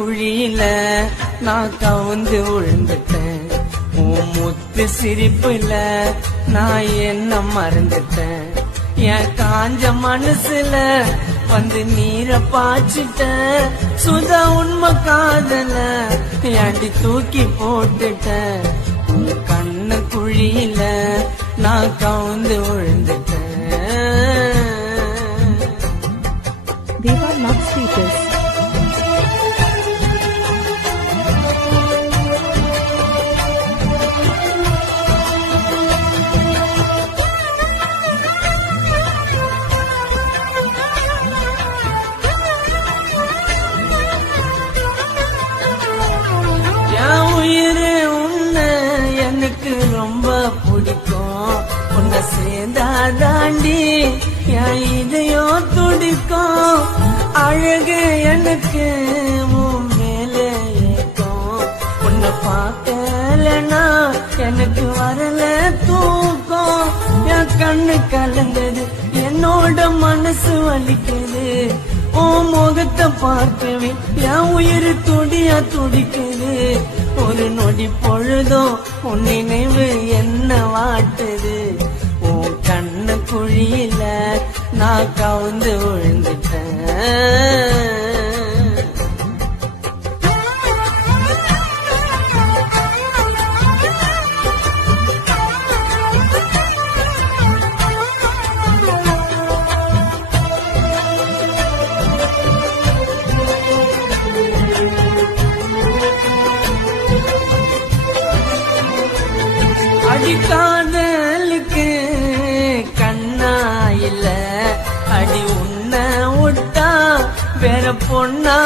குழியில நான் கவுந்து விழுந்துட்டேன். உன் முத்து சிரிப்புல நான் என்ன மறந்துட்டேன். என் காஞ்ச மனசுல வந்து நீரை பாய்ச்சிட்டேன். சுதா உண்மை காதல ஏண்டி தூக்கி போட்டுட்டேன். உன் கண்ணு குழியில நான் கவுந்து விழுந்துட்டேன். Deva Love Status. எனக்கு ரொம்ப பிடிக்கும். உன்னை சேர்ந்தாதாண்டி என் இதயம் துடிக்கும். அழகு எனக்கு உன் மேலே ஏற்கும். உன்னை பார்க்கலனா எனக்கு வரல தூக்கம். என் கண்ணு கலங்குது, என்னோட மனசு வலிக்குது. உன் முகத்தை பார்க்கவே என் உயிர் துடியா துடிக்குது. ஒரு நொடி பொழுதும் உன் நினைவு என்ன வாட்டுது. உன் கண்ணு குழியில நான் கவுந்து விழுந்துட்டேன். அடி காதலுக்கு கண்ணா இல்ல, அடி உன்னை விட்டா வேற பொண்ணா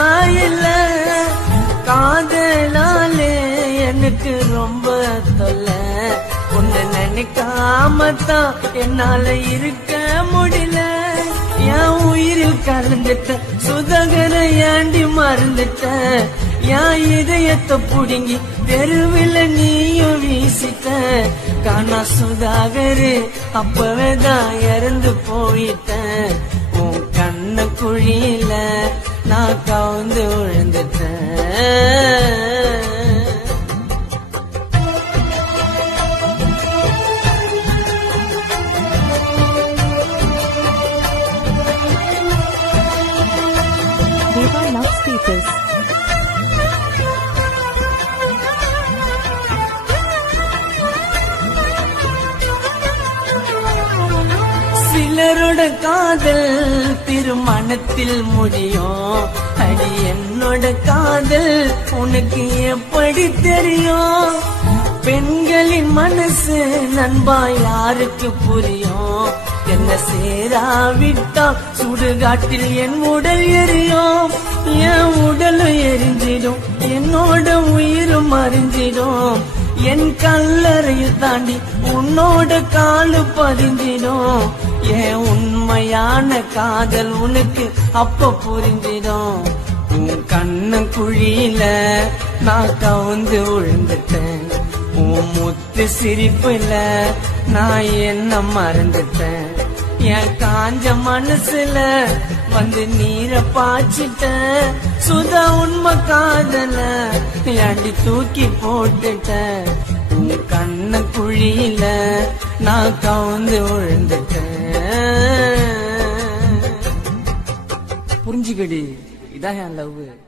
இல்ல. காதலாலே எனக்கு ரொம்ப தொல்லை. உன்னை நினைக்காமத்தான் என்னால இருக்க முடியல. என் உயிரில் கலந்துட்ட சுதாகர ஏண்டி மறந்துட்ட. என் இதயத்தை புடுங்கி தெருவில் நீயும் வீசிட்ட. காணா சுதாகரு அப்பவேதான் இறந்து போயிட்டேன். உன் கண்ணு குழியில நான் கவுந்து விழுந்துட்டேன். Deva Love Status. சிலரோட காதல் திருமணத்தில் முடியும். அடி என்னோட காதல் உனக்கு எப்படி தெரியும். பெண்களின் மனசு நண்பா யாருக்கு புரியும். என்ன சேராவிட்டா சுடுகாட்டில் என் உடல் எரியும். என் உடலும் எரிஞ்சிடும், என்னோட உயிரும் அறிஞ்சிடும். என் கல்லறையில் தாண்டி உன்னோட காலு பதிஞ்சிடும். என் உண்மையான காதல் உனக்கு அப்ப புரிஞ்சிடும். உன் கண்ணு குழியில நான் கவுந்து விழுந்துட்டேன். உன் முத்து சிரிப்புல நான் என்ன மறந்துட்டேன். என் காஞ்ச மனசுல வந்து நீரை பாய்ச்சிட்டேன். சுதா உண்மை காதல ஏண்டி தூக்கி போட்டுட்டேன். உன் கண்ணு குழியில நான் கவுந்து விழுந்துட்டேன். புரிஞ்சுக்கடி, இதான் என் லவ்.